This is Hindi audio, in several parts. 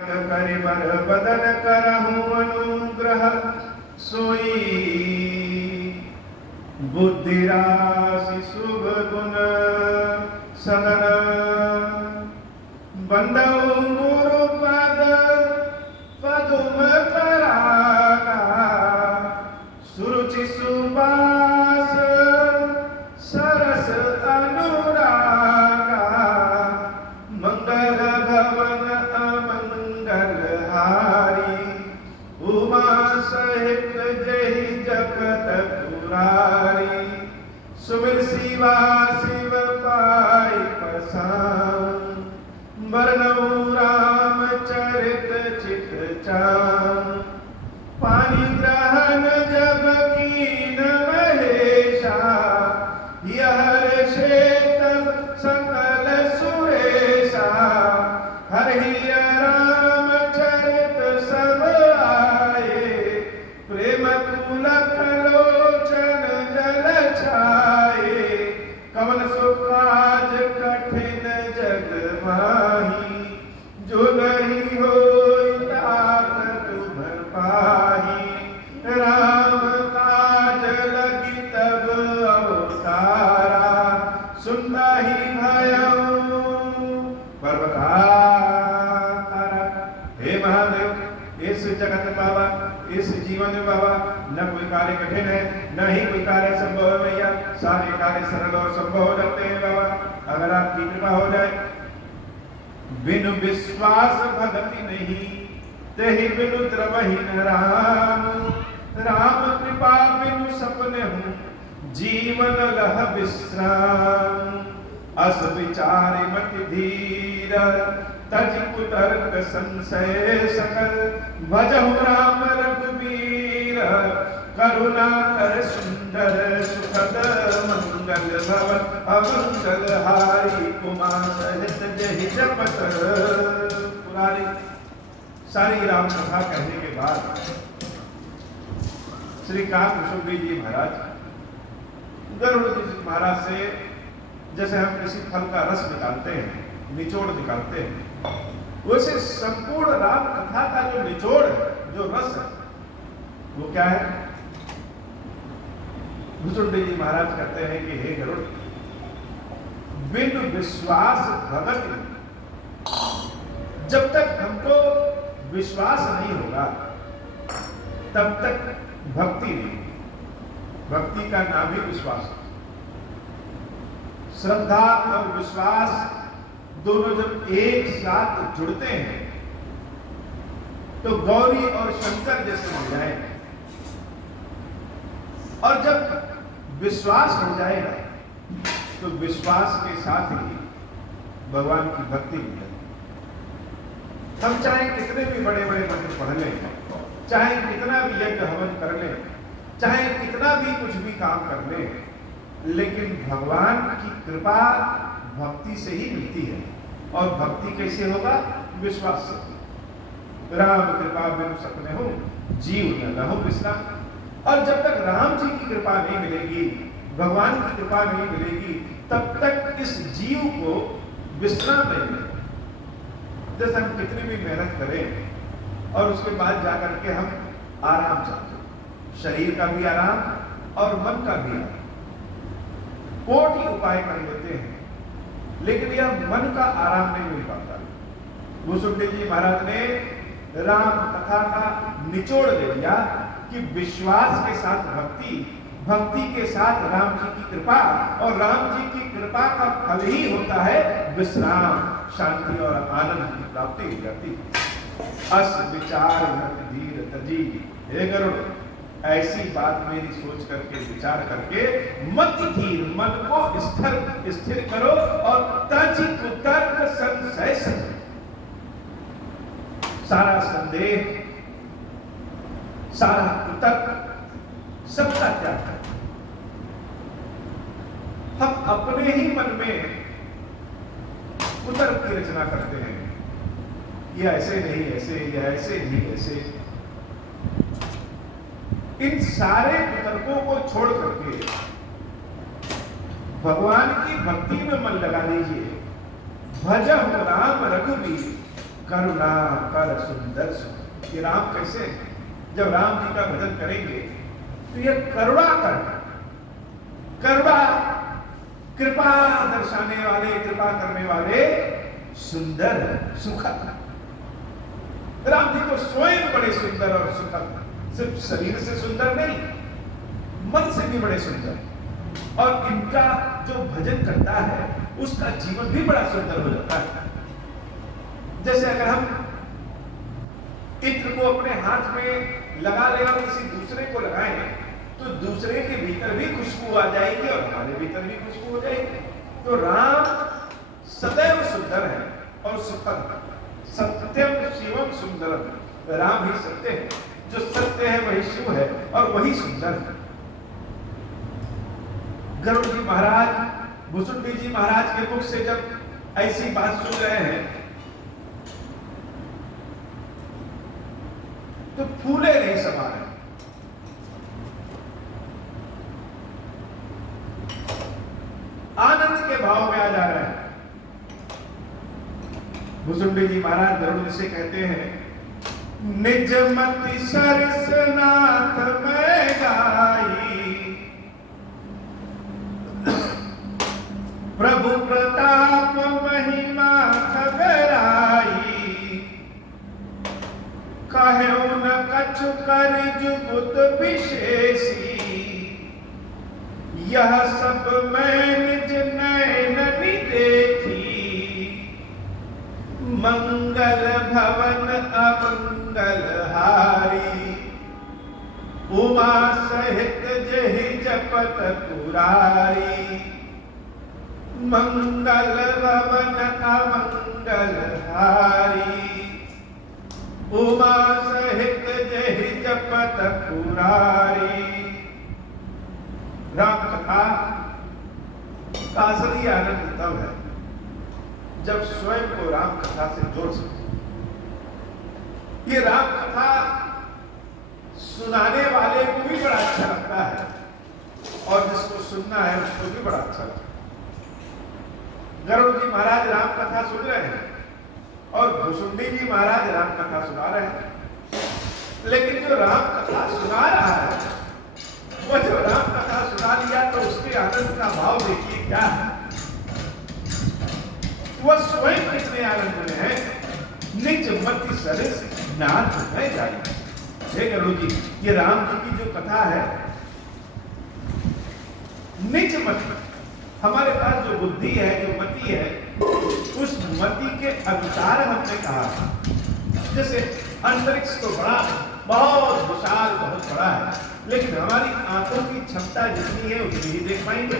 करिबर बदन करहूं अनुग्रह सोई बुद्धि राशि शुभ गुण सदन बंदऊ गुरु पद पदुम परागा सुरुचि सुबास सरस अनुरागा मंगल भवन हारी उमा सहित जय जगत पुरारी सुमिर शिवा शिव पाई पसाऊं वर्णऊ राम चरित चित चाऊं पानी ग्रहण जब कीन महेशा यह क्षेत्र सकल सुरेशा हरि राम चरित सब आए प्रेम पुलक लोचन जल छाए कवन सुकाज कठिन जग माही जो नहीं हो तात तुम पाही राम काज लगी तब अवतारा सुनता ही भयऊ हे महादेव इस जगत बाबा इस जीवन में बाबा न कोई कार्य कठिन है न ही कोई कार्य संभव है भैया सारे कार्य सरल और संभव हो जाते हैं बाबा अगर आपकी कृपा हो जाए बिनु विश्वास भक्ति नहीं तेहि बिनु द्रवहि न राम राम कृपा बिनु सपने हूँ जीवन लह विश्राम अस विचार मति धीर तज कुतर्क संशय सकल भजहु राम रघुबीर करुणा कर सुंदर सुखद मंगल भवन अमंगल हारी उमा सहित जहि जपत पुरारी। सारी राम कथा कहने के बाद श्री काकभूषुंडी जी महाराज गरुड़ जी महाराज से जैसे हम किसी फल का रस निकालते हैं निचोड़ निकालते हैं वैसे संपूर्ण राम कथा का जो निचोड़ है जो रस है वो क्या है। भूषुंडी जी महाराज कहते हैं कि हे गरुड़ बिन विश्वास भगति जब तक हमको विश्वास नहीं होगा तब तक भक्ति नहीं। भक्ति का नाम ही विश्वास। श्रद्धा और विश्वास दोनों जब एक साथ जुड़ते हैं तो गौरी और शंकर जैसे हो जाए और जब विश्वास हो जाएगा तो विश्वास के साथ ही भगवान की भक्ति भी है। हम चाहे कितने भी बड़े बड़े मंत्र पढ़ लें चाहे कितना भी यज्ञ हवन कर लें चाहे कितना भी कुछ भी काम कर लें लेकिन भगवान की कृपा भक्ति से ही मिलती है और भक्ति कैसे होगा विश्वास से। राम कृपा बिनु सपने हो जीव न लहु विश्राम। और जब तक राम जी की कृपा नहीं मिलेगी भगवान की कृपा नहीं मिलेगी तब तक इस जीव को विश्राम नहीं मिलेगा। जैसे हम कितनी भी मेहनत करें और उसके बाद जाकर के हम आराम चाहते हैं शरीर का भी आराम और मन का भी आराम कोटि उपाय कर लेते हैं लेकिन यह मन का आराम नहीं मिल पाता। भूषुंडी जी महाराज ने राम कथा का निचोड़ दे दिया कि विश्वास के साथ भक्ति भक्ति के साथ राम जी की कृपा और राम जी की कृपा का फल ही होता है विश्राम शांति और आनंद की प्राप्ति हो जाती है। अस विचार मत धीर तजी हे गरुड़ ऐसी बात मेरी सोच करके विचार करके मत धीर मन को स्थिर करो और तज कुतर्क संशय सारा संदेह सारा कुतर्क सबका त्याग कर। हम अपने ही मन में कुतर्क की रचना करते हैं ये ऐसे नहीं ऐसे ये ऐसे नहीं ऐसे। इन सारे कुतर्कों को छोड़ करके भगवान की भक्ति में मन लगा लीजिए। भजहु राम रघुबीर करुणा कर सुंदर सो। ये राम कैसे है? जब राम जी का भजन करेंगे तो ये करुणा कर, करुणा कृपा दर्शाने वाले, कृपा करने वाले, सुंदर सुखद। राम जी तो स्वयं बड़े सुंदर और सुखद, सिर्फ शरीर से सुंदर नहीं, मन से भी बड़े सुंदर। और इनका जो भजन करता है उसका जीवन भी बड़ा सुंदर हो जाता है। जैसे अगर हम इत्र को अपने हाथ में लगा ले और किसी दूसरे को लगाएं तो दूसरे के भीतर भी खुशबू आ जाएगी और हमारे भीतर भी खुशबू हो जाएगी। तो राम सदैव सुंदर है और सुखद। सत्यम शिवम सुंदरम, राम ही सत्य है, जो सत्य है वही शिव है और वही सुंदर है। गरुड़ जी महाराज भुसुंडी जी महाराज के मुख से जब ऐसी बात सुन रहे हैं तो फूले नहीं समा रहे। आनंद के भाव में आ जा रहे हैं। भुसुंडी जी महाराज गरुड़ से कहते हैं, निज मति सरसनाथ में गाई, प्रभु प्रताप महिमा खबराई, कहूं न कछु कर जुगुत विशेषी, यह सब मैं निज नैननि देखी, मंगल भवन अमंगल हारी, उमा सहित जहि जपत पुरारी, मंगल भवन अमंगल हारी, उमा सहित जहि जपत पुरारी। राम कथा का असली आनंद तब है जब स्वयं को राम कथा से जोड़ सके। ये राम कथा सुनाने वाले को भी बड़ा अच्छा लगता है और जिसको सुनना है उसको भी बड़ा अच्छा लगता है। गरुड़ जी महाराज राम कथा सुन रहे हैं और भुसुंडी जी महाराज राम कथा सुना रहे हैं। लेकिन जो राम कथा सुना रहा है वो जब राम कथा सुना लिया तो उसके आनंद का भाव देखिए क्या है। वह स्वयं कितने आनंद में है। निज मति सरस नाथ में जाई। हे गरुड़ जी, ये राम जी की जो कथा है, निज मति, हमारे पास जो बुद्धि है, जो मति है, उस मति के अनुसार हमने कहा। जैसे अंतरिक्ष तो बड़ा, बहुत विशाल, बहुत बड़ा है, लेकिन हमारी आंखों की क्षमता जितनी है उतनी ही देख पाएंगे।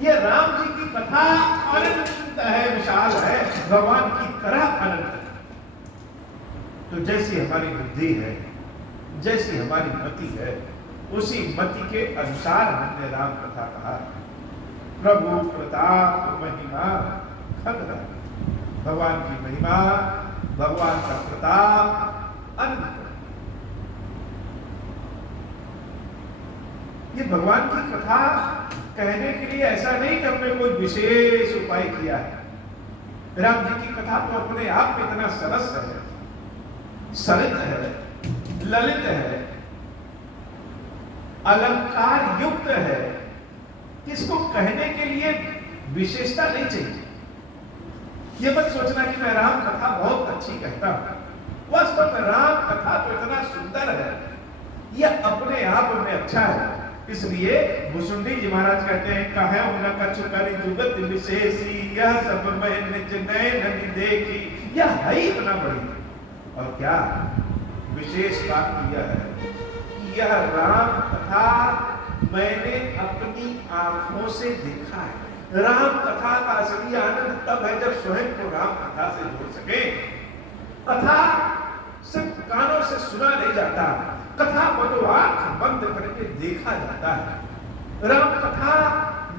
ये राम जी की कथा अनंत है, विशाल है, भगवान की तरह अनंत है। तो जैसी हमारी बुद्धि है, जैसी हमारी मति है, उसी मति के अनुसार हमने राम कथा कहा। प्रभु प्रताप महिमा खगरा, भगवान की महिमा, भगवान का प्रताप अनंत। ये भगवान की कथा कहने के लिए ऐसा नहीं कि हमने कोई विशेष उपाय किया है। राम जी की कथा तो अपने आप में इतना सरस है, सरित है, ललित है, अलंकार युक्त है, इसको कहने के लिए विशेषता नहीं चाहिए। ये मत सोचना कि मैं राम कथा बहुत अच्छी कहता हूं। वास्तव में राम कथा तो इतना सुंदर है, यह अपने आप में अच्छा है। इसलिए भुसुंडी जी महाराज कहते हैं, कहूं न कछु कर जुगत विशेषी, यह सब मैं निज नैननि देखी। यह है ही इतना बड़ी, और क्या विशेष बात यह है कि यह राम कथा मैंने अपनी आंखों से देखा है। राम कथा का असली आनंद तब है जब स्वयं को राम कथा से जोड़ सके। कथा सिर्फ कानों से सुना नहीं जाता, कथा को तो आंख बंद करके देखा जाता है। राम कथा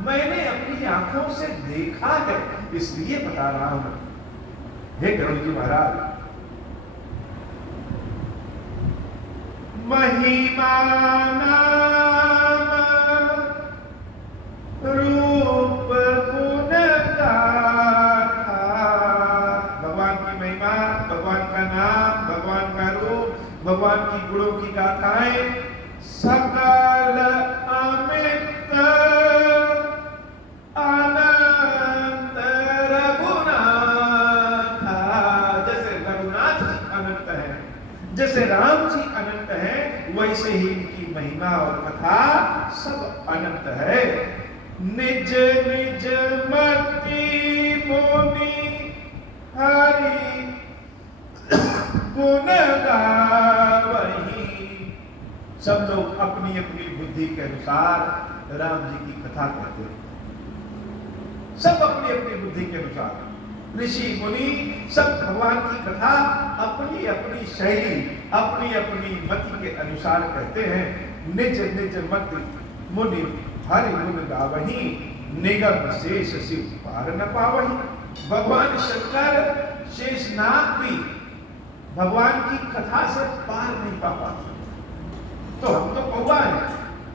मैंने अपनी आंखों से देखा है, इसलिए बता रहा हूं। हे गरुड़ जी महाराज, महिमा नाम रूप गुण गाथा, भगवान की महिमा भगवान की गुणों की गाथाएं सकल अमित अनंत रघुनाथ। जैसे रघुनाथ जी अनंत है, जैसे राम जी अनंत है, वैसे ही इनकी महिमा और कथा सब अनंत है। निज निज मति मुनि हरि गुण गावहीं। सब लोग अपनी अपनी बुद्धि के अनुसार राम जी की कथा कहते हैं, सब अपनी अपनी बुद्धि के अनुसार। ऋषि मुनि सब भगवान की कथा अपनी अपनी शैली, अपनी अपनी मति के अनुसार कहते हैं। निज निज मति मुनि हरि गुण गावहीं, निगम शेष शिव पार न पावहीं। भगवान शंकर शेषनाग भी भगवान की कथा से पार नहीं पा पाते। तो हम तो कौवा हैं,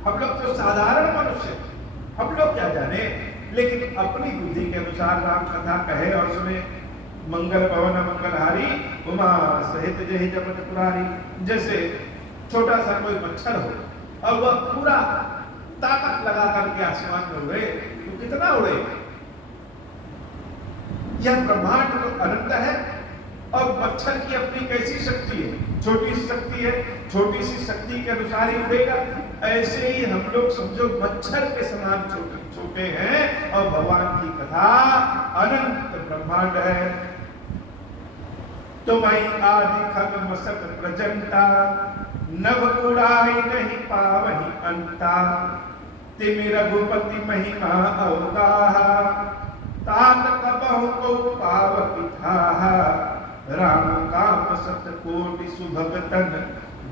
हम लोग तो साधारण मनुष्य, हम लोग क्या जाने। लेकिन अपनी बुद्धि के अनुसार राम कथा कहे और सुने। मंगल भवन मंगलहारी उमा सहित जहि जपत पुरारी। जैसे छोटा सा कोई मच्छर हो और वह पूरा ताकत लगा करके आसमान में उड़े तो कितना उड़े। यह ब्रह्मांड तो अनंत है और मच्छर की अपनी कैसी शक्ति है, छोटी सी शक्ति है, छोटी सी शक्ति के अनुसार ही उड़ेगा। ऐसे ही हम लोग समझो मच्छर के समान छोटे छोटे हैं और भगवान की कथा अनंत ब्रह्मांड है। तुम्हारी आदि खग मसक प्रजंता, नभ उड़ाई नहीं पावही अंता। तिमि रघुपति महिमा अवगाहा, तात कबहु को पावकी थाहा। राम काम सत कोटि सुभगतन,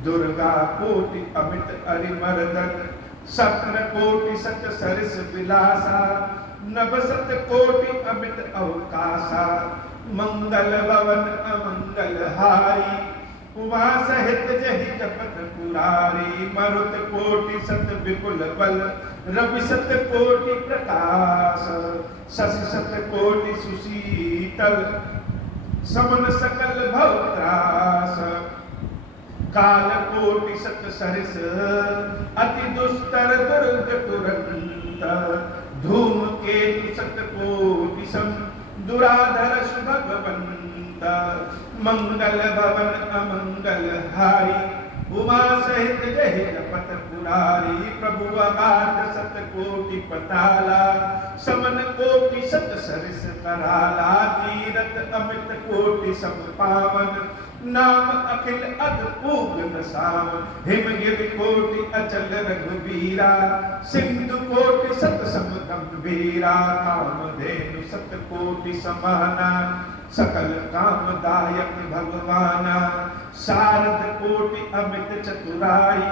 दुर्गा कोटि अमित अरिमर्दन। सत्र कोटि सत सरिस विलासा, नभ सत कोटि अमित अवकाशा। मंगल भवन अमंगल हारी, उमा सहित जहि जपत पुरारी। मरुत कोटि सत विपुल बल, रवि सत कोटि प्रकाश। शशि सत कोटि सुशीतल, समन सकल भव त्रास। काल कोटि सत सरिस, अति दुस्तर दुर्ग तुरंत। धूम केतु सत कोटि सम, दुराधर सुभगवंत। मंगल भवन अमंगल हारी, उमा सहित जहि जपत पुरारी। प्रभु आकाश सत कोटि पताला, समन कोटि सत सरिस कराला। तीरथ अमित कोटि सम पावन, नाम अखिल अद्भुत नसाम। हिमगिरि कोटि अचल रघुबीरा, सिंधु कोटि सत सम गंभीरा। कामधेनु सत कोटि समाना, सकल कामदायक भगवाना। शारद कोटि अमित चतुराई,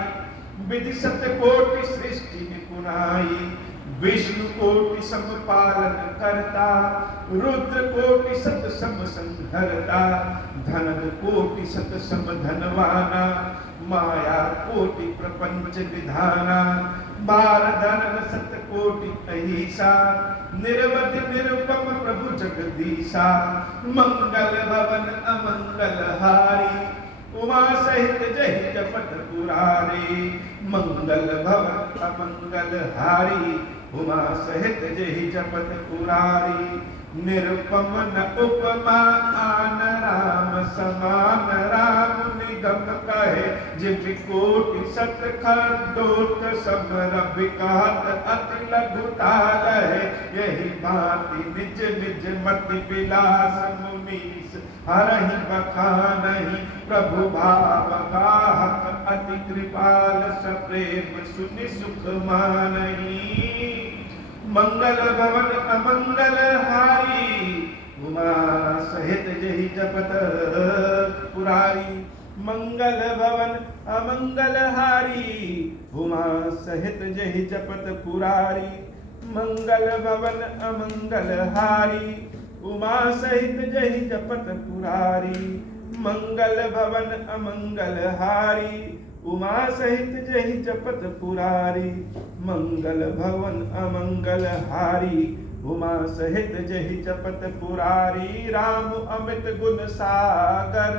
विधि सत कोटि सृष्टि निपुणाई। विष्णु कोटि सम पालन करता, रुद्र कोटि सत सम संहरता। धनद कोटि सत सम धनवाना, माया कोटि प्रपंच विधाना। बारधन सत कोटि अहिसा, निरवधि निरुपम प्रभु जगदीशा। मंगल भवन अमंगल हारी, उमा सहित जहि जपत पुरारी। मंगल भवन अमंगल हारी, उमा सहित जहि जपत पुरारी। निरुपम न उपमा आन राम समान। राम निगम कहे जिमि कोटि सत खरदोत। समर विकात अति लघुताल है, यही भांति निज निज मति विलास। मुनीस हरहि बखानहि, प्रभु भाव गाहक अति कृपाल। सप्रेम सुनि सुख मानहि। मंगल भवन अमंगल हारी, उमा सहित जहि जपत पुरारी। मंगल भवन अमंगल हारी, उमा सहित जहि जपत पुरारी। मंगल भवन अमंगल हारी, उमा सहित जहि जपत पुरारी। मंगल भवन अमंगल हारी, उमा सहित जहि जपत पुरारी। मंगल भवन अमंगल हारी, उमा सहित जहि जपत पुरारी। राम अमित गुण सागर,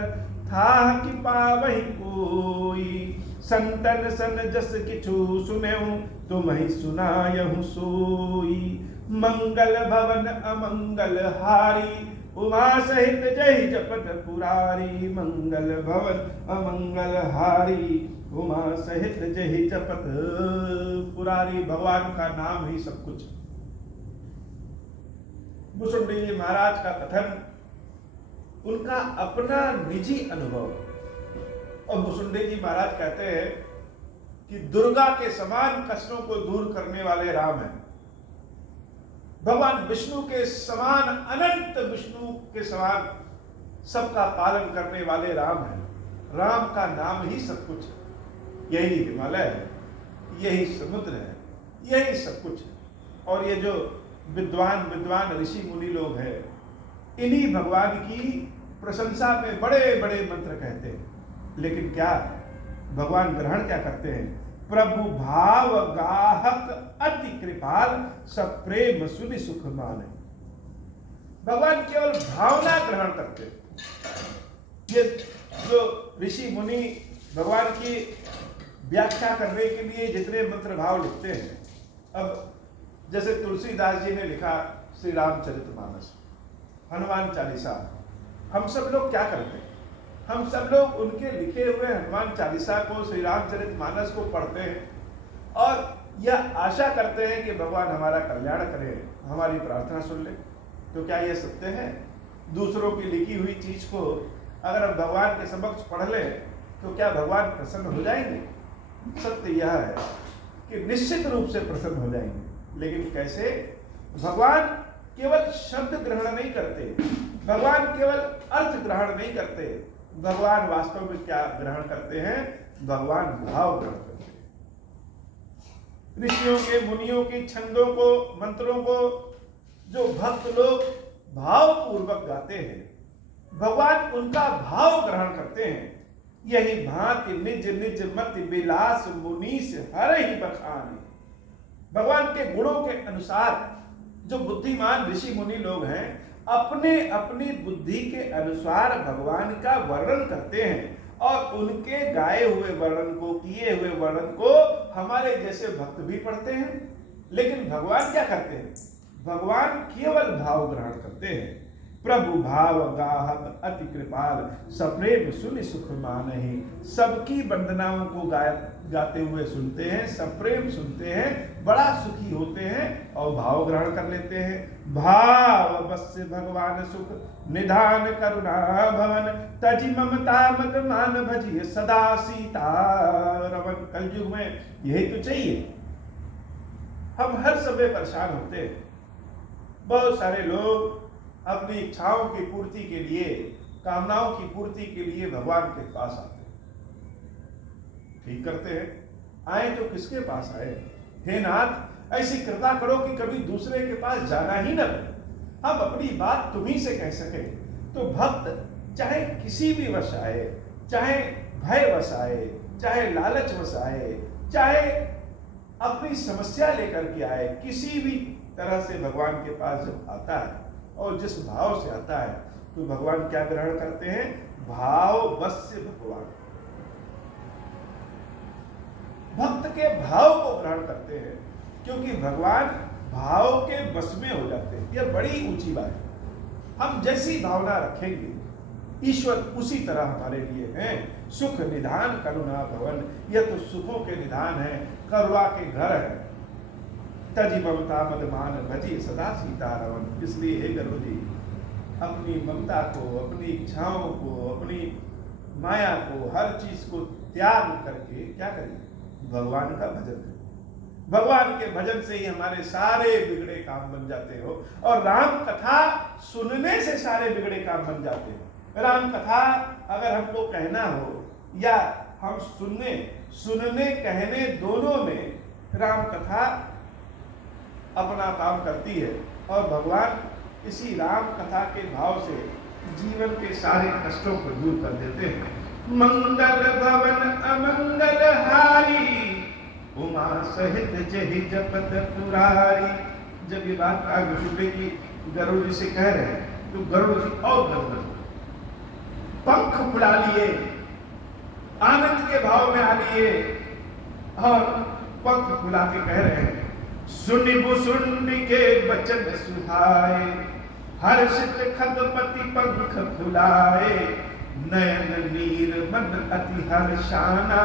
था कि पावहि कोई, संतन सन जस किछु सुनेऊ, तुम ही सुनायहु सोई। मंगल भवन अमंगल हारी, उमा सहित जय जपत पुरारी। मंगल भवन अमंगल हारी, उमा सहित जय जपत पुरारी। भगवान का नाम ही सब कुछ। भुसुंडी जी महाराज का कथन उनका अपना निजी अनुभव। और भुसुंडी जी महाराज कहते हैं कि दुर्गा के समान कष्टों को दूर करने वाले राम हैं। भगवान विष्णु के समान, अनंत विष्णु के समान सबका पालन करने वाले राम हैं। राम का नाम ही सब कुछ है। यही हिमालय है, यही समुद्र है, यही सब कुछ है। और ये जो विद्वान ऋषि मुनि लोग हैं, इन्हीं भगवान की प्रशंसा में बड़े बड़े मंत्र कहते हैं। लेकिन क्या भगवान ग्रहण क्या करते हैं? प्रभु भाव गाहक अति कृपाल, सब प्रेम सुनि सुख माने। भगवान केवल भावना ग्रहण करते हैं। ये जो ऋषि मुनि भगवान की व्याख्या करने के लिए जितने मंत्र भाव लिखते हैं, अब जैसे तुलसीदास जी ने लिखा श्री रामचरितमानस, हनुमान चालीसा, हम सब लोग क्या करते हैं? हम सब लोग उनके लिखे हुए हनुमान चालीसा को, श्री रामचरितमानस को पढ़ते हैं और यह आशा करते हैं कि भगवान हमारा कल्याण करें, हमारी प्रार्थना सुन ले। तो क्या यह सत्य है? दूसरों की लिखी हुई चीज को अगर हम भगवान के समक्ष पढ़ लें तो क्या भगवान प्रसन्न हो जाएंगे? सत्य यह है कि निश्चित रूप से प्रसन्न हो जाएंगे। लेकिन कैसे? भगवान केवल शब्द ग्रहण नहीं करते, भगवान केवल अर्थ ग्रहण नहीं करते, भगवान वास्तव में क्या ग्रहण करते हैं? भगवान भाव ग्रहण करते हैं। ऋषियों के, मुनियों की छंदों को, मंत्रों को जो भक्त लोग भाव पूर्वक गाते हैं, भगवान उनका भाव ग्रहण करते हैं। यही भांति निज निज मति विलास मुनीस हर ही बखाने। भगवान के गुणों के अनुसार जो बुद्धिमान ऋषि मुनि लोग हैं, अपने अपनी बुद्धि के अनुसार भगवान का वर्णन करते हैं और उनके गाए हुए वर्णन को, किए हुए वर्णन को हमारे जैसे भक्त भी पढ़ते हैं। लेकिन भगवान क्या करते हैं? भगवान केवल भाव ग्रहण करते हैं। प्रभु भाव गाहक अति कृपाल, सप्रेम सुनि सुख मानहि। सबकी वंदनाओं को गाते हुए सुनते हैं, सप्रेम सुनते हैं, बड़ा सुखी होते हैं और भाव ग्रहण कर लेते हैं। भाव बस भगवान सुख निधान करुणा भवन, तजि ममता मत मान भजिए सदा सीता रमन। कलयुग में यही तो चाहिए। हम हर समय परेशान होते हैं। बहुत सारे लोग अपनी इच्छाओं की पूर्ति के लिए, कामनाओं की पूर्ति के लिए भगवान के पास आते हैं। ठीक करते हैं, आए तो किसके पास आए? हे नाथ, ऐसी कृपा करो कि कभी दूसरे के पास जाना ही न पड़े, हम अपनी बात तुम्ही से कह सके। तो भक्त चाहे किसी भी वश आए, चाहे भय वश आए, चाहे लालच वश आए, चाहे अपनी समस्या लेकर के आए, किसी भी तरह से भगवान के पास जब आता है और जिस भाव से आता है, तो भगवान क्या ग्रहण करते हैं? भाव वश्य भगवान। भक्त के भाव को ग्रहण करते हैं, क्योंकि भगवान भाव के वश में हो जाते हैं। यह बड़ी ऊंची बात है। हम जैसी भावना रखेंगे, ईश्वर उसी तरह हमारे लिए हैं। सुख निधान करुणा भवन, यह तो सुखों के निधान है, करुणा के घर है। तजि ममता मद मान भजी सदा सीता रमन। इसलिए हे गुरु जी, अपनी ममता को, अपनी इच्छाओं को, अपनी माया को, हर चीज को त्याग करके क्या करें? भगवान का भजन करें। भगवान के भजन से ही हमारे सारे बिगड़े काम बन जाते हो। और राम कथा सुनने से सारे बिगड़े काम बन जाते हैं। राम कथा अगर हमको कहना हो या हम सुनने कहने दोनों में राम कथा अपना काम करती है। और भगवान इसी राम कथा के भाव से जीवन के सारे कष्टों को दूर कर देते हैं। मंगल भवन अमंगल हारी, उमा सहित जहि जपत पुरारी। जब ये बात आगे की गरुड़ जी से कह रहे हैं, तो गरुड़ जी और गदगद। पंख फुला लिए, आनंद के भाव में आ लिए और पंख फुला के कह रहे हैं, सुनि बुसुंडी के बचन सुहाए, हर्षित खगपति पंख फुलाए, नयन नीर मन अति हर्षाना,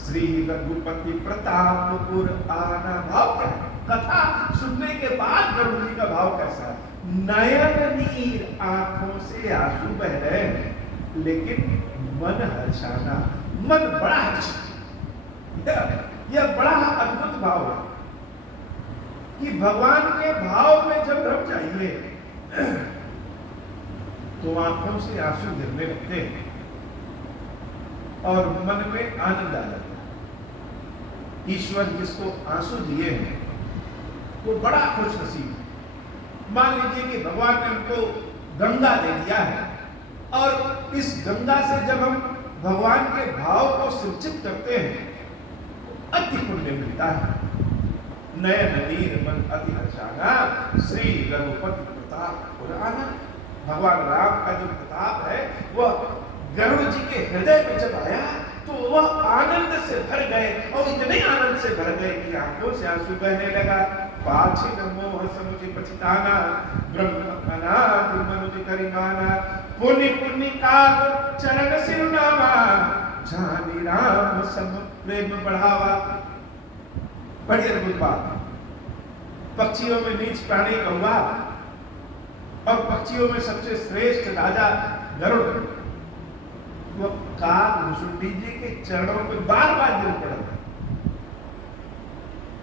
श्री रघुपति प्रतापपुर आना। भाव क्या है? कथा सुनने के बाद गरुड़ जी का भाव कैसा है? नयन नीर, आंखों से आंसू बह रहे हैं, लेकिन मन हर्षाना, मन बड़ा हर्षित। यह बड़ा अद्भुत भाव है कि भगवान के भाव में जब रम जाइए तो आंखों से आंसू गिरने लगते हैं और मन में आनंद आ जाता है। ईश्वर जिसको आंसू दिए हैं वो बड़ा खुश नसीब है। मान लीजिए कि भगवान ने हमको गंगा दे दिया है और इस गंगा से जब हम भगवान के भाव को सिंचित करते हैं अति पुण्य मिलता है। नयन नीर मन अति हर्षाना, श्री रघुपति प्रताप पुराना। भगवान राम का जो प्रताप है वह गरुड़ जी के हृदय में जब आया तो वह आनंद से भर गए और इतने आनंद से भर गए कि आंखों से आंसू बहने लगा। पाछिन मोह समुझ पछताना, ब्रह्म अनादि मनुज करिमाना, पुनि पुनि काग चरण सिरुनामा, जानी राम सम प्रेम बढ़ावा। बड़ी अद्भुत बात। पक्षियों में नीच प्राणी कौवा और पक्षियों में सबसे श्रेष्ठ राजा गरुड़, वो काग भुसुंडी जी के चरणों पे बार बार गिर पड़ा,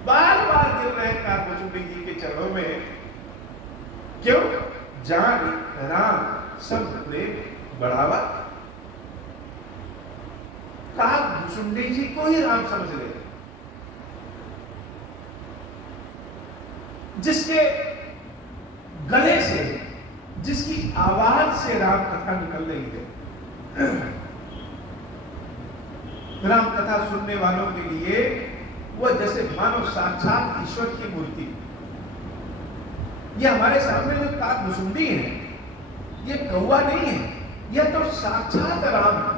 बार बार गिर रहे काग भुसुंडी जी के चरणों में। क्यों? जान राम सब प्रेम बढ़ावा। काग भुसुंडी जी को ही राम समझ रहे, जिसके गले से, जिसकी आवाज से राम कथा निकल रही है। राम कथा सुनने वालों के लिए वह जैसे मानो साक्षात ईश्वर की मूर्ति। यह हमारे सामने जो काग भुसुंडी है, यह कौवा नहीं है, यह तो साक्षात राम है।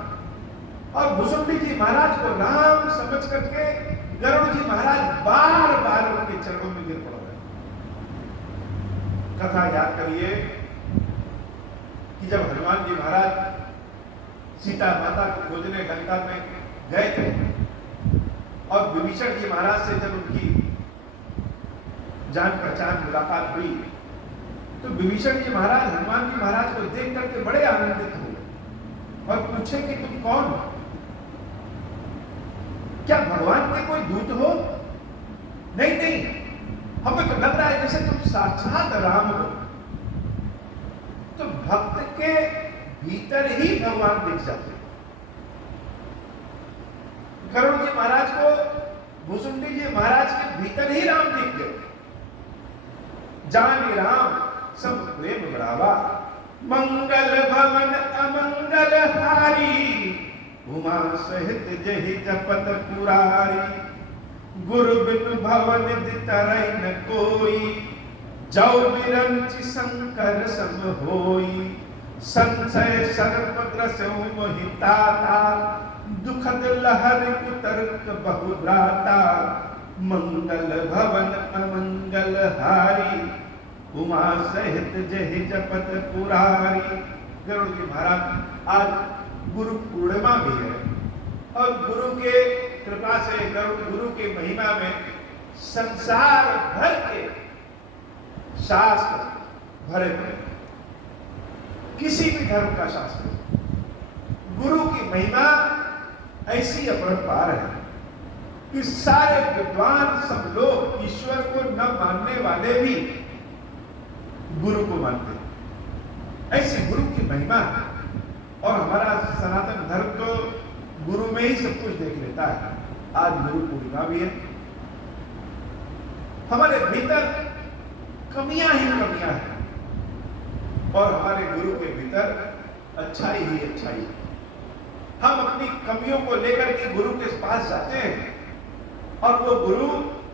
और भुसुंडी जी महाराज को राम समझ करके गरुड़ जी महाराज बार बार उनके चरणों में गिर पड़ रहे। कथा याद करिए कि जब हनुमान जी महाराज सीता माता को खोजने लंका में गए थे और विभीषण जी महाराज से जब उनकी जान पहचान मुलाकात हुई तो विभीषण जी महाराज हनुमान जी महाराज को देख करके बड़े आनंदित हुए और पूछे कि तुम कौन हो? क्या भगवान के कोई दूत हो? नहीं नहीं, हमें तो लग रहा है जैसे तुम साक्षात राम हो। तो भक्त के भीतर ही भगवान दिख जाते। गरुड़ जी महाराज को भुसुंडी जी महाराज के भीतर ही राम दिख गए। जानी राम सब प्रेम बढ़ावा, मंगल भवन अमंगल हारी, उमा सहित जहि जपत पुरारी, गुरु बिनु भवन तरई न कोई, जौ बिरंचि शंकर सम होई, संशय सर्पद्रस्यौ मोहिताता, दुखद लहर कुतर्क बहुभ्राता, मंगल भवन अमंगल हारी, उमा सहित जहि जपत पुरारी। गरुड़ जी महाराज आज गुरु पूर्णिमा भी है और गुरु के कृपा से, गुरु के महिमा में संसार भर के शास्त्र भरे पड़े। किसी भी धर्म का शास्त्र, गुरु की महिमा ऐसी अपरंपार है कि सारे विद्वान सब लोग ईश्वर को न मानने वाले भी गुरु को मानते हैं। ऐसी गुरु की महिमा है। और हमारा सनातन धर्म तो गुरु में ही सब कुछ देख लेता है। आज गुरु पूर्णिमा भी है। हमारे भीतर कमियां ही कमियां हैं और हमारे गुरु के भीतर अच्छाई ही अच्छाई। हम अपनी कमियों को लेकर के गुरु के पास जाते हैं और वो गुरु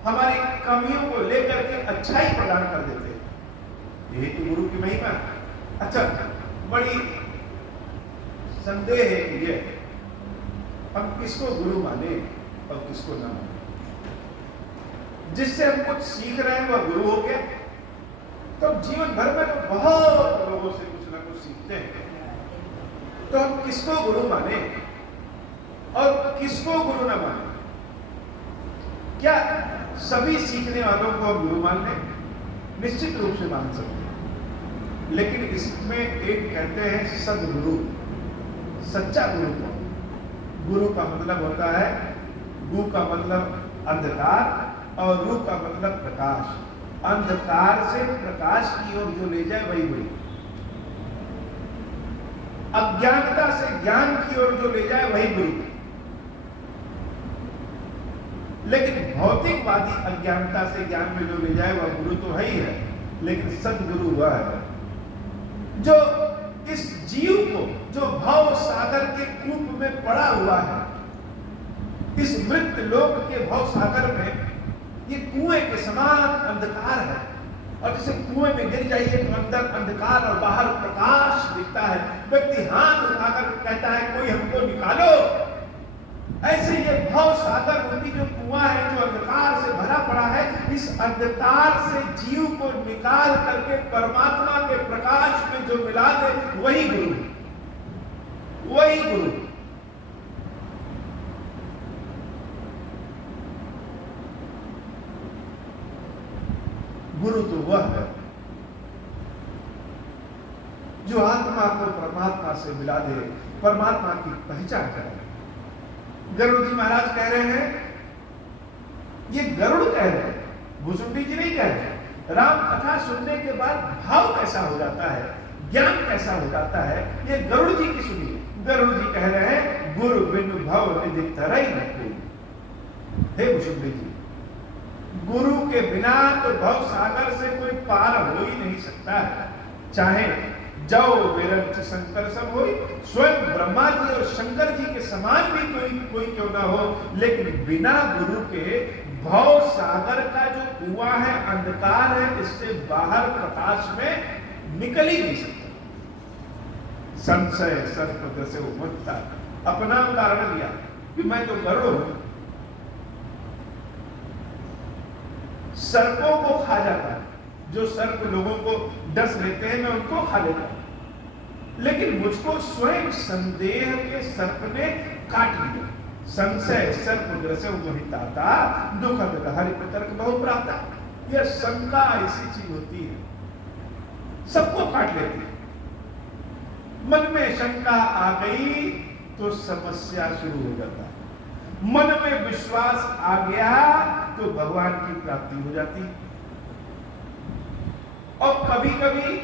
हमारी कमियों को लेकर के अच्छाई प्रदान कर देते हैं। यही तो गुरु की महिमा है। अच्छा, बड़ी संदेह है ये हम किसको गुरु माने और किसको ना माने। जिससे हम कुछ सीख रहे हैं वह गुरु हो गया। तो जीवन भर में तो बहुत लोगों से कुछ ना कुछ सीखते हैं, तो हम किसको गुरु माने और किसको गुरु ना माने? क्या सभी सीखने वालों को हम गुरु मान लें? निश्चित रूप से मान सकते हैं, लेकिन इसमें एक कहते हैं सदगुरु, सच्चा गुरु कौन? गुरु का मतलब होता है, गु का मतलब अंधकार और रू का मतलब प्रकाश। अंधकार से प्रकाश की ओर जो ले जाए वही गुरु। अज्ञानता से ज्ञान की ओर जो ले जाए वही गुरु। लेकिन भौतिकवादी अज्ञानता से ज्ञान में जो ले जाए वह गुरु तो है ही है, लेकिन सदगुरु वह है जो इस जीव को, जो भव सागर के कूप में पड़ा हुआ है, इस मृत लोक के भव सागर में ये कुएं के समान अंधकार है, और जैसे कुएं में गिर जाइए तो अंदर अंधकार और बाहर प्रकाश दिखता है। व्यक्ति हाथ उठाकर कहता है कोई हमको निकालो। ऐसे ये भव सागर रूपी जो कुआं है, जो अंधकार से भरा पड़ा है, इस अंधकार से जीव को निकाल करके परमात्मा के प्रकाश में जो मिला दे वही गुरु, वही गुरु। गुरु तो वह है जो आत्मा को परमात्मा से मिला दे, परमात्मा की पहचान कराए। गरुड़ जी महाराज कह रहे हैं, ये गरुड़ कह रहे हैं, भुसुंडी जी नहीं कह रहे। राम कथा सुनने के बाद भाव कैसा हो जाता है, ज्ञान कैसा हो जाता है, ये गरुड़ जी की सुनिए। गरुड़ जी कह रहे हैं, गुरु बिन भव निधि तरई न कोई। हे भुसुंडी जी, गुरु के बिना तो भव सागर से कोई पार हो ही नहीं सकता है। चाहे जौ विरंच शंकर सब हो, स्वयं ब्रह्मा जी और शंकर जी के समान भी कोई क्यों ना हो, लेकिन बिना गुरु के भव सागर का जो कुआं है, अंधकार है, इससे बाहर प्रकाश में निकल ही नहीं सकता। संशय सर्प से उमटता, अपना उदाहरण दिया कि मैं तो गरुड़ हूं, सर्पों को खा जाता है। जो सर्प लोगों को डस लेते हैं मैं उनको खा लेता हूं, लेकिन मुझको स्वयं संदेह के सर्प ने काट लिया। संशय सर्प ग्रसे मोहिताता, दुख हरि तर्क बहु प्राता। यह शंका ऐसी चीज होती है, सबको काट लेती है। मन में शंका आ गई तो समस्या शुरू हो जाता है। मन में विश्वास आ गया तो भगवान की प्राप्ति हो जाती है। और कभी कभी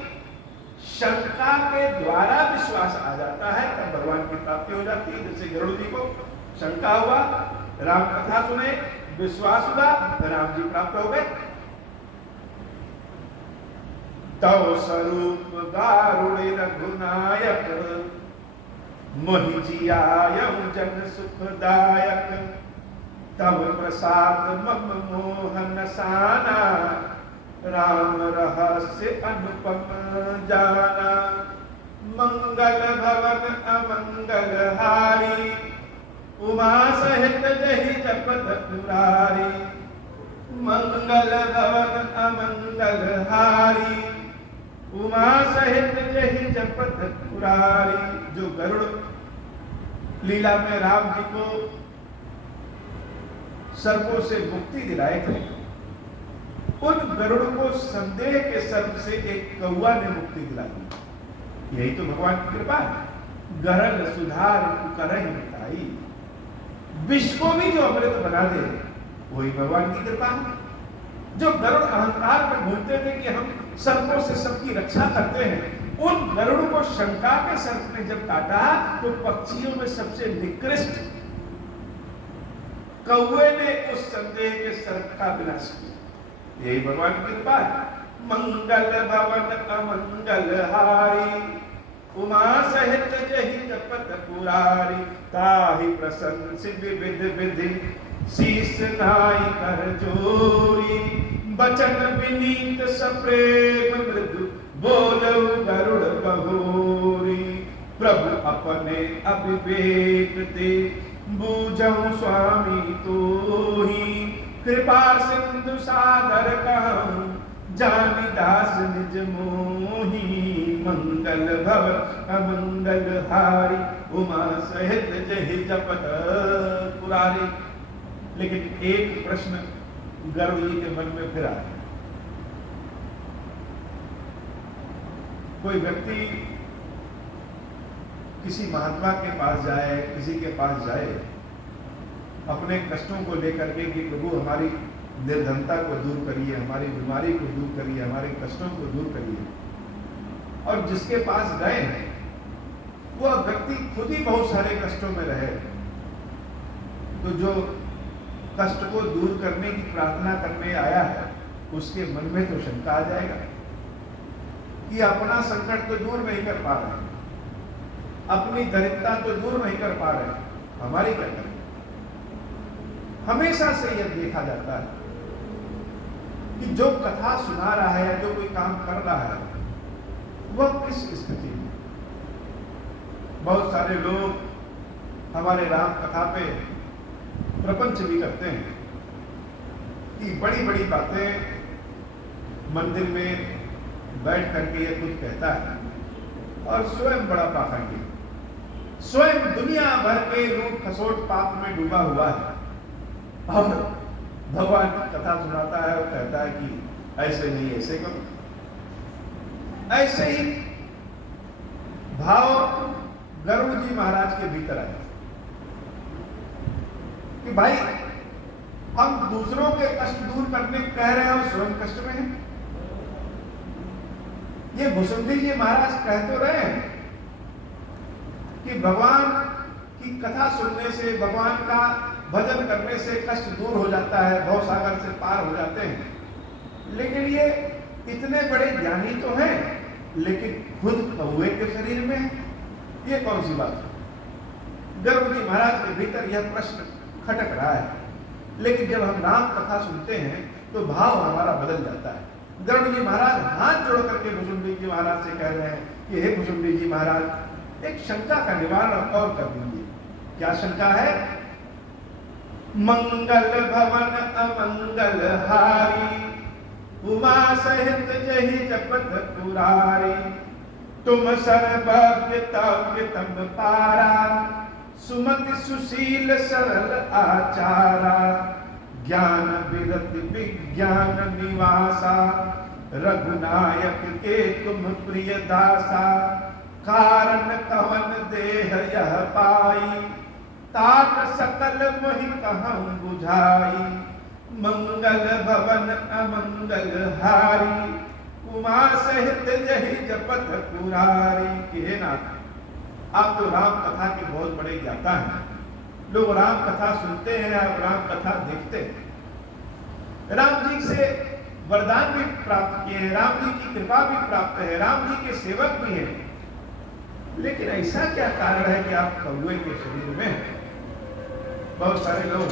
शंका के द्वारा विश्वास आ जाता है, तब भगवान की प्राप्ति हो जाती है। जैसे गरुड़ जी को शंका हुआ, राम कथा सुने, विश्वास हुआ, राम जी प्राप्त हो गए। तव स्वरूप दारुण रघुनायक, मोहि जियायहु जन सुखदायक। तव प्रसाद मम मोहन साना, राम रहस्य अनुपम जाना। मंगल भवन अमंगल हारी, उमा सहित जहि जपत मुरारी। मंगल भवन अमंगल हारी, उमा सहित जहि जपत मुरारी। जो गरुड़ लीला में राम जी को सर्पों से मुक्ति दिलाए थे, उन गरुड़ को संदेह के सर्प से एक कौआ ने मुक्ति दिलाई। यही तो भगवान की कृपा है। गरल सुधार करहि मिताई, विष को भी जो अमृत बना दे वही भगवान की कृपा है। जो गरुड़ अहंकार में घूमते थे कि हम सर्पों से सबकी रक्षा करते हैं, उन गरुड़ को शंका के सर्प ने जब काटा तो पक्षियों में सबसे निकृष्ट कौवे ने उस संदेह के सर्प का विनाश किया। यही भगवान की कृपा है। मंगल भवन अमंगल हारी, उमा सहित जहि जपत पुरारी। ताहि प्रसन्न विविध विधि, शीस नाई कर जोरी। बचन विनीत सप्रेम मृदु, बोलऊ गरुड़ बहोरी। प्रभु अपने अविवेक दे बूझऊं स्वामी तो ही, कृपा सिंधु सागर कहूं जानी दास निज मोही। मंगल भव अमंगल हारी उमा सहित जहि जपत पुरारी। लेकिन एक प्रश्न गर्व जी के मन में फिर आया। कोई व्यक्ति किसी महात्मा के पास जाए, किसी के पास जाए अपने कष्टों को लेकर के कि प्रभु हमारी निर्धनता को दूर करिए, हमारी बीमारी को दूर करिए, हमारे कष्टों को दूर करिए, और जिसके पास गए हैं वह व्यक्ति खुद ही बहुत सारे कष्टों में रहे, तो जो कष्ट को दूर करने की प्रार्थना करने आया है उसके मन में तो शंका आ जाएगा कि अपना संकट तो दूर नहीं कर पा रहे, अपनी दरिद्रता तो दूर नहीं कर पा रहे, हमारी क्या करें। हमेशा से यह देखा जाता है कि जो कथा सुना रहा है, जो कोई काम कर रहा है, वह किस स्थिति में। बहुत सारे लोग हमारे राम कथा पे प्रपंच भी करते हैं कि बड़ी बड़ी बातें मंदिर में बैठ करके ये कुछ कहता है और स्वयं बड़ा पाखंडी, स्वयं दुनिया भर के लोग खसोट पाप में डूबा हुआ है और भगवान की कथा सुनाता है और कहता है कि ऐसे नहीं ऐसे करो। ऐसे ही भाव गरुड़ जी महाराज के भीतर आए कि भाई हम दूसरों के कष्ट दूर करने कह रहे हैं और स्वयं कष्ट में हैं। ये भुसुंडी जी महाराज कह तो रहे हैं कि भगवान की कथा सुनने से, भगवान का भजन करने से कष्ट दूर हो जाता है, भव सागर से पार हो जाते हैं, लेकिन ये इतने बड़े ज्ञानी तो हैं लेकिन खुद कौवे के शरीर में है, ये कौन सी बात है। गरुड़ जी महाराज के भीतर यह प्रश्न खटक रहा है, लेकिन जब हम राम कथा सुनते हैं तो भाव हमारा बदल जाता है। गरुड़ जी महाराज हाथ जोड़ करके भुसुंडी जी महाराज से कह रहे हैं कि हे भुसुंडी जी महाराज, एक शंका का निवारण और कर दीजिए। क्या शंका है? मंगल भवन अमंगल हारी उमा सहित जहि जपत पुरारी। तुम सर्वज्ञ तज्ञ तब पारा सुमति सुशील सरल आचारा। ज्ञान विरत विज्ञान निवासा रघुनायक के तुम प्रिय दासा। कारण कवन देह यह पाई तात सकल मोहि कहूँ बुझाई। मंगल भवन अमंगल हारी उमा सहित जहि जपत पुरारी। हे नाथ, आप तो राम कथा के बहुत बड़े ज्ञाता हैं। लोग राम कथा सुनते हैं, आप राम कथा देखते हैं। राम जी से वरदान भी प्राप्त किए हैं, राम जी की कृपा भी प्राप्त है, राम जी के सेवक भी हैं, लेकिन ऐसा क्या कारण है कि आप कौवे के शरीर में हैं? बहुत सारे लोग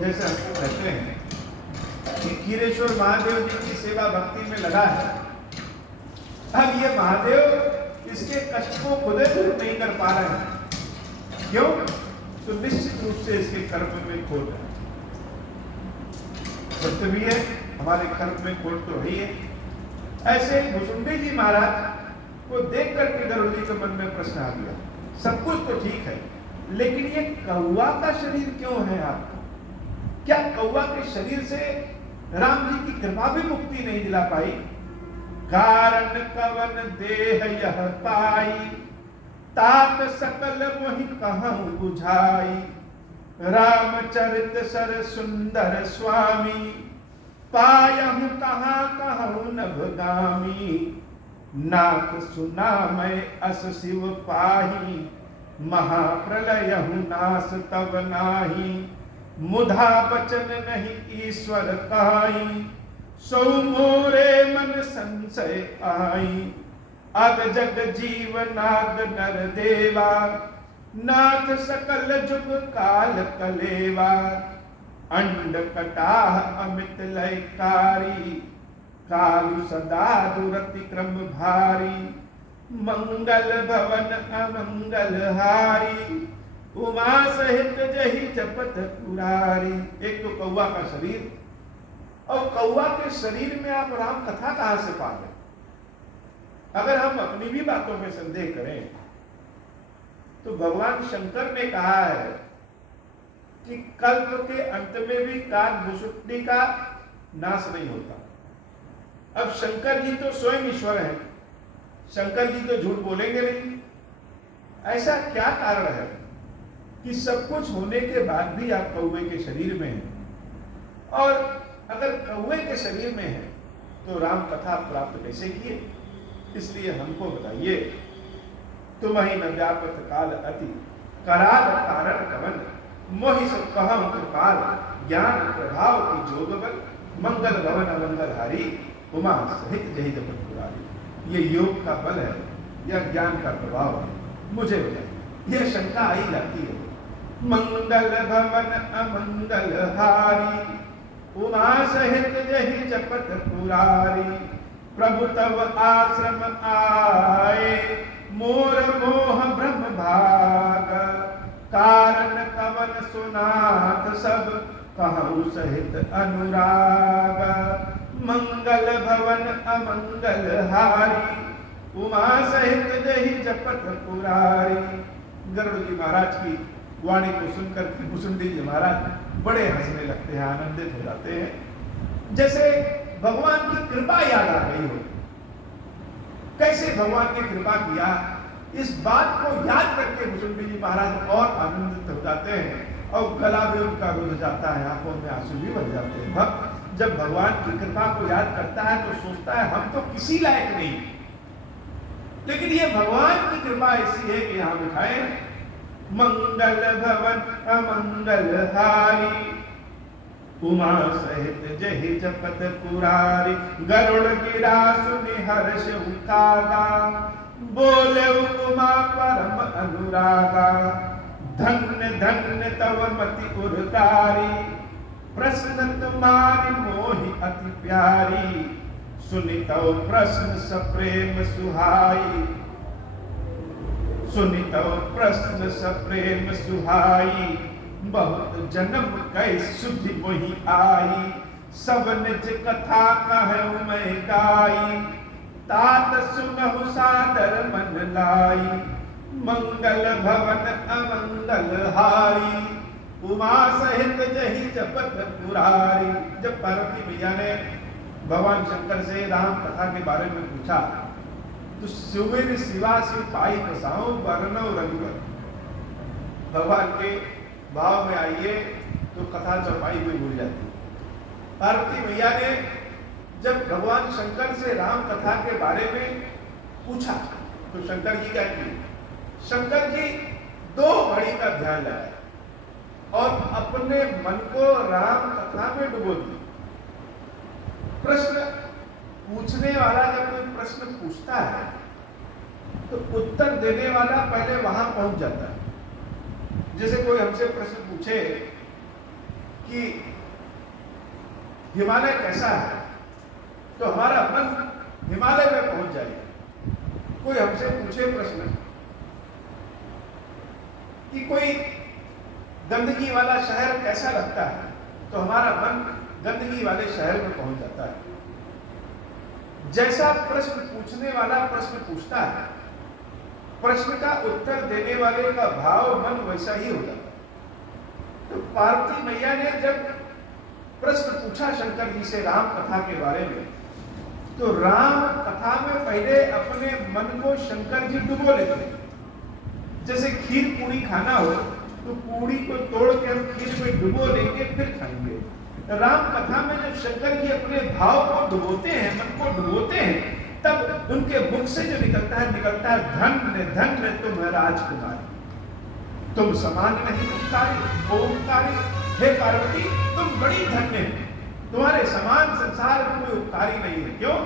जैसे हमको कहते हैं कि खीरेश्वर महादेव जी की सेवा भक्ति में लगा है, अब ये महादेव इसके कष्ट को खुद दूर नहीं कर पा रहे हैं। क्यों? तो निश्चित रूप से इसके कर्म में खोट है। सत्य भी है, हमारे कर्म में खोट तो रही है। ऐसे ही भुसुंडी जी महाराज को देख करके गरुड़ जी के मन में प्रश्न आ गया। सब कुछ तो ठीक है, लेकिन ये कौवा का शरीर क्यों है आपको? क्या कौवा के शरीर से राम जी की कृपा भी मुक्ति नहीं दिला पाई? कारण कवन देह यह पाई तात सकल मोहि कहूँ बुझाई। रामचरित सर सुंदर स्वामी पायहु कहाँ कहूँ नभगामी। नाथ सुना मैं अस शिव पाही महाप्रलयहु नाश तब नाही। मुधा बचन नहीं ईश्वर काई सौ मोरे मन संशय आई। अग जग जीव नाग नर देवा नाथ सकल जुग काल कलेवा। अंड कटाह अमित लयकारी कालु सदा दुरति क्रम भारी। मंगल भवन अमंगल हारी, उमा सहित जही जपत पुरारी। एक तो कौवा का शरीर, और कौवा के शरीर में आप राम कथा कहां से पा गए? अगर हम अपनी भी बातों में संदेह करें तो भगवान शंकर ने कहा है कि कल्प के अंत में भी काक भुसुंडी का नाश नहीं होता। अब शंकर जी तो स्वयं ईश्वर है, शंकर जी तो झूठ बोलेंगे नहीं। ऐसा क्या कारण है कि सब कुछ होने के बाद भी आप कौवे के शरीर में हैं? और अगर कौवे के शरीर में है तो राम कथा प्राप्त कैसे किए? इसलिए हमको बताइए। तुम ही न व्यापत काल अति, कराल कारण कवन, मोहि सब कहम कृपाल, ज्ञान प्रभाव की जोग बल, मंगल भवन अमंगल हारी, उमा सहित जही जपत पुरारी। ये योग का बल है या ज्ञान का प्रभाव है? मुझे बताइए। यह शंका आई जाती है। मंगल भवन अमंगल हारी, उमा सहित जही जपत पुरारी, प्रभु तव आश्रम आए, मोर मोह ब्रह्म भाग, कारण कवन सुनात सब, कहु सहित अनुराग, मंगल भवन अमंगल हारी, उमा सहित जही जपत पुरारी। गरुड़ जी महाराज की वाणी को सुनकर के भुसुंडी जी महाराज बड़े हंसने लगते हैं, आनंदित हो जाते हैं, जैसे भगवान की कृपा याद आ गई हो। कैसे भगवान ने कृपा किया, इस बात को याद करके भुसुंडी जी महाराज और आनंदित हो जाते हैं, और गला भी उनका रुझ जाता है, आंखों में आंसू भी भर जाते हैं। भक्त जब भगवान की कृपा को याद करता है तो सोचता है हम तो किसी लायक नहीं, लेकिन ये भगवान की कृपा ऐसी है कि यहां बिठाए। मंगल भवन अमंगल हारी, उमा सहित जहि जपत पुरारी, गरुड़ गिरा सुनि हर्ष उकागा, बोले उमा परम अनुरागा, धन्य धन्य तव मति उर्तारी, प्रश्न तुम्हारी मोहि अति प्यारी, सुनि तव प्रश्न सप्रेम सुहाई, सुनि तव प्रश्न सप्रेम सुहाई, बहुत जन्म कै सुधि मोहि आई, सब निज कथा कहूँ मैं गाई, तात सुनहु सादर मन लाई, मंगल भवन अमंगल हारी, उमा सहित जही जपत पुरारी। जब पार्वती मैया ने भगवान शंकर से राम कथा के बारे में पूछा तो सुमेर शिवा से पाई बसाओ वर्णव रघुवर। भगवान के भाव में आइए तो कथा चौपाई में भूल जाती। पार्वती मैया ने जब भगवान शंकर से राम कथा के बारे में पूछा तो शंकर जी क्या किए? शंकर जी 2 घड़ी का ध्यान लगाए और अपने मन को राम कथा में डुबो दिए। प्रश्न पूछने वाला जब कोई प्रश्न पूछता है तो उत्तर देने वाला पहले वहां पहुंच जाता है। जैसे कोई हमसे प्रश्न पूछे कि हिमालय कैसा है, तो हमारा मन हिमालय में पहुंच जाएगा। कोई हमसे पूछे प्रश्न कि कोई गंदगी वाला शहर कैसा लगता है, तो हमारा मन गंदगी वाले शहर में पहुंच जाता है। जैसा प्रश्न पूछने वाला प्रश्न पूछता है, प्रश्न का उत्तर देने वाले का भाव मन वैसा ही हो जाता है। तो पार्वती मैया ने जब प्रश्न पूछा शंकर जी से राम कथा के बारे में, तो राम कथा में पहले अपने मन को शंकर जी डुबो लेते हैं। जैसे खीर पूरी खाना हो तो पूरी को तोड़ के हम खीर में डुबो लेंगे फिर खाएंगे। राम कथा में जब शंकर जी अपने भाव को डुबोते हैं, मन को डुबोते हैं, तब उनके मुख से जो निकलता है धन्य धन्य तुम राजकुमारी, तुम समान नहीं उपकारी ओमकारी। हे पार्वती तुम बड़ी धन्य हो, तुम्हारे समान संसार में कोई उपकारी नहीं है। क्यों?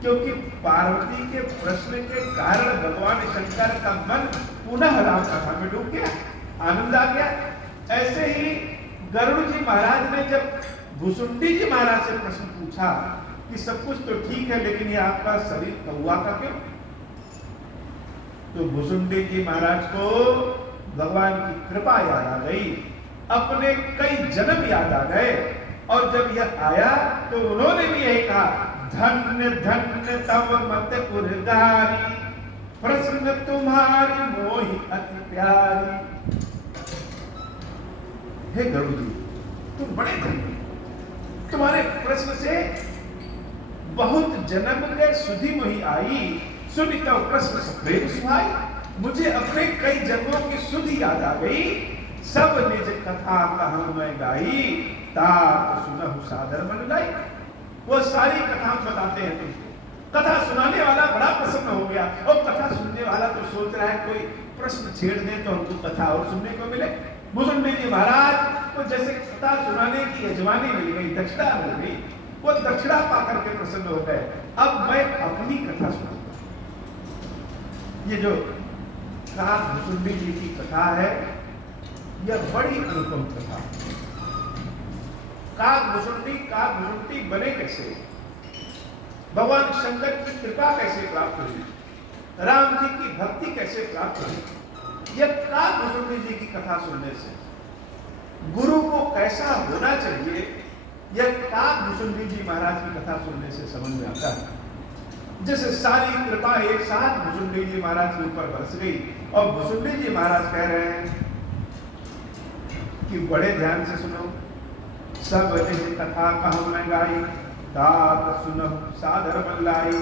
क्योंकि पार्वती के प्रश्न के कारण भगवान शंकर का मन पुनः राम कथा में डूब गया, आनंद आ गया। ऐसे ही गरुड़ जी महाराज ने जब भुसुंडी जी महाराज से प्रश्न पूछा कि सब कुछ तो ठीक है लेकिन ये आपका शरीर कौवा का क्यों? तो भुसुंडी जी महाराज को भगवान की कृपा याद आ गई, अपने कई जन्म याद आ गए, और जब यह आया तो उन्होंने भी यही कहा, धन्य धन्य तव मत पुरगारी, प्रश्न तुम्हारी मोहि अति प्यारी। हे गरुड़ जी, तुम बड़े धन्य, तुम्हारे प्रश्न से बहुत जन्म के सुधि मोहि आई, सुनि तो प्रश्न सप्रेम सुहाई। मुझे अपने कई जन्मों की सुधि याद आ गई, सब निज कथा कहूं मैं गाई, तात सुनहु सादर मन लाई। वो सारी कथा बताते हैं तुमको, कथा सुनाने वाला बड़ा प्रसन्न हो गया, और कथा सुनने वाला तो सोच रहा है कोई प्रश्न छेड़ दे तो हमको कथा और सुनने को मिले। भुसुंडी जी महाराज को जैसे कथा सुनाने की यजमानी मिल गई, दक्षिणा मिल गई, वो दक्षिणा पाकर के प्रसन्न हो गए। अब मैं अपनी कथा सुनाऊंगा। ये जो काग भुसुंडी जी की कथा है, यह बड़ी अनुपम कथा। काग भुसुंडी बने कैसे, भगवान शंकर की कृपा कैसे प्राप्त हुई, राम जी की भक्ति कैसे प्राप्त हुई, यह काग भुसुंडी जी की कथा सुनने से, गुरु को कैसा होना चाहिए, यह काग भुसुंडी जी महाराज की कथा सुनने से समझ में आता है। जैसे सारी कृपा एक साथ भुसुंडी जी महाराज के ऊपर बरस गई, और भुसुंडी जी महाराज कह रहे हैं कि बड़े ध्यान से सुनो, सब निज कथा कहूं मैं गाई, तात सुनहु सादर मन लाई।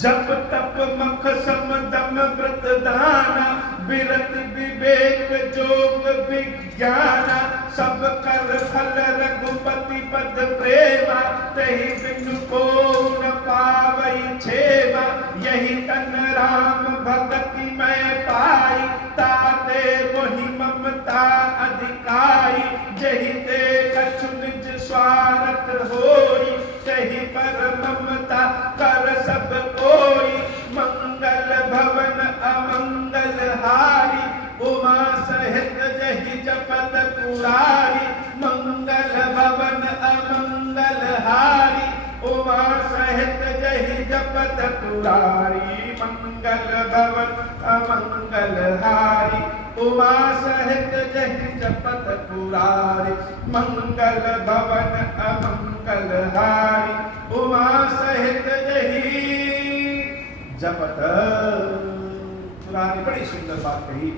जप तप मख सम दम व्रत दाना, विरत विवेक जोग विज्ञाना, सब कर फल रघुपति पद प्रेमा, तहि बिनु को न पावई छेमा। यही तन राम भगति मैं पाई, ताते मोहि ममता अधिकाई। जहि ते कछु निज स्वार्थ होई, तहि पर ममता कर सब कोई। मंगल भवन अमंगल हारी, उमा सहित जहि जपत पुरारी। मंगल भवन अमंगल हारी, उमा सहित जहि जपत पुरारी। मंगल भवन अमंगल हारी, उमा सहित जहि जपत पुरारी। मंगल भवन अमंगल हारी, उमा सहित जहि जपत पुरारी। बड़ी सुंदर बात कही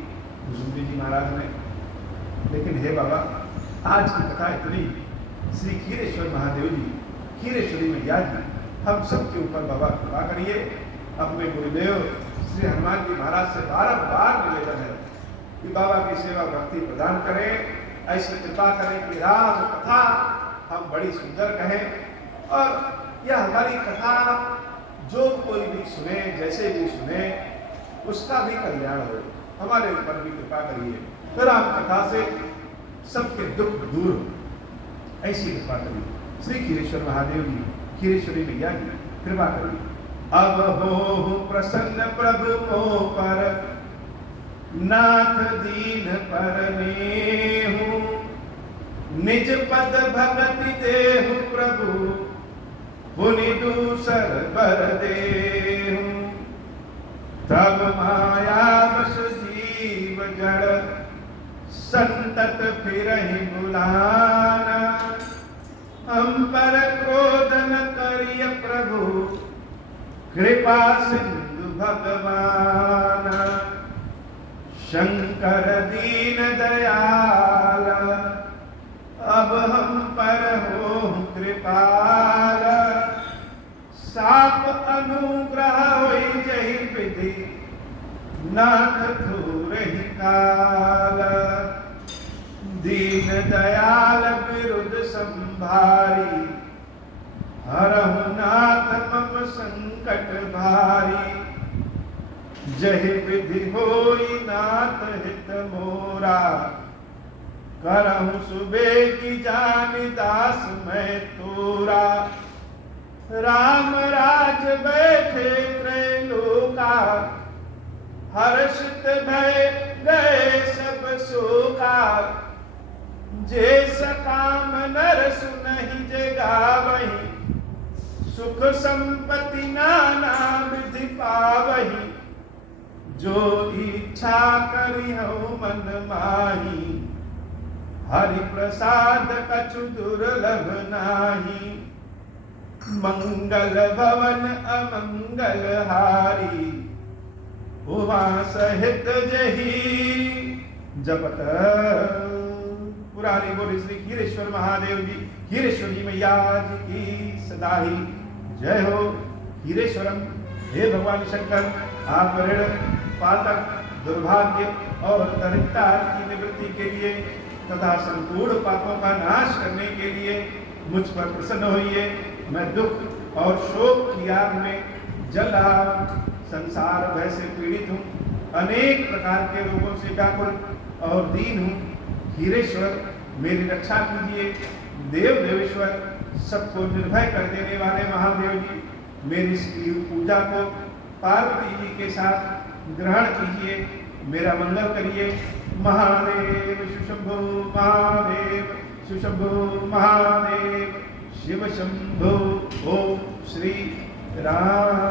भुसुंडी जी महाराज ने। लेकिन हे बाबा, आज की कथा इतनी, श्री खीरेश्वर महादेव जी, खीरेश्वरी मैया जी, हम सबके ऊपर बाबा कृपा करिए। अपने गुरुदेव श्री हनुमान जी महाराज से बारंबार निवेदन है कि बाबा की सेवा भक्ति प्रदान करें, ऐसी कृपा करें कि राम कथा हम बड़ी सुंदर कहें, और यह हमारी कथा जो कोई भी सुने, जैसे भी सुने, उसका भी कल्याण हो। हमारे ऊपर भी कृपा करिए, तो राम कथा से सबके दुख दूर हो, ऐसी कृपा करिए। श्री खीरेश्वर महादेव जी, खीरेश्वरी मैया जी, कृपा करिए। अब हो प्रसन्न प्रभु को पर, नाथ दीन पर नेहु। निज पद भगति देहु प्रभु, पुनि दूसर बर देहु। तब माया बस जीव जड़, संतत फिरहि बुलाना। हम पर क्रोध न करिय प्रभु, कृपा सिंधु भगवान। शंकर दीन दयाल, अब हम पर हो कृपाल। साप अनुग्रह होई जहि विधि, नाथ थोरहि काल। दीन दयाल विरुद्ध संभारी, हरहु नाथ मम संकट भारी। जहि विधि होई नाथ हित मोरा, करहु सुबेगी जानि दास मैं तोरा। राम राज बैठे त्रैलोका, हर्षित भय गए सब शोका। जे सकाम नर सुनहि जे गावहि, सुख संपत्ति नाना विधि पावहि। जो इच्छा करी हो मन माही, हरि प्रसाद कछु दुर्लभ नाही। मंगल भवन अमंगल हारी, उमा सहित जही जपत पुरारी। बोले श्री खीरेश्वर महादेव जी, खीरेश्वरी मैया जी की सदा ही जय हो। खीरेश्वरम, हे भगवान शंकर, आप ऋण पातक दुर्भाग्य और दरिद्रता की निवृत्ति के लिए तथा संपूर्ण पापों का नाश करने के लिए मुझ पर प्रसन्न होइए। मैं दुख और शोक की आग में जल रहा हूँ, संसार भय से पीड़ित हूँ, अनेक प्रकार के रोगों से व्याकुल और दीन हूँ। खीरेश्वर, मेरी रक्षा कीजिए। देव देवेश्वर, सबको निर्भय कर देने वाले महादेव जी, मेरी इस पूजा को पार्वती जी के साथ ग्रहण कीजिए, मेरा मंगल करिए। महादेव सुशंभो, महादेव सुशंभो, महादेव शिव शंभो। ओम श्री राम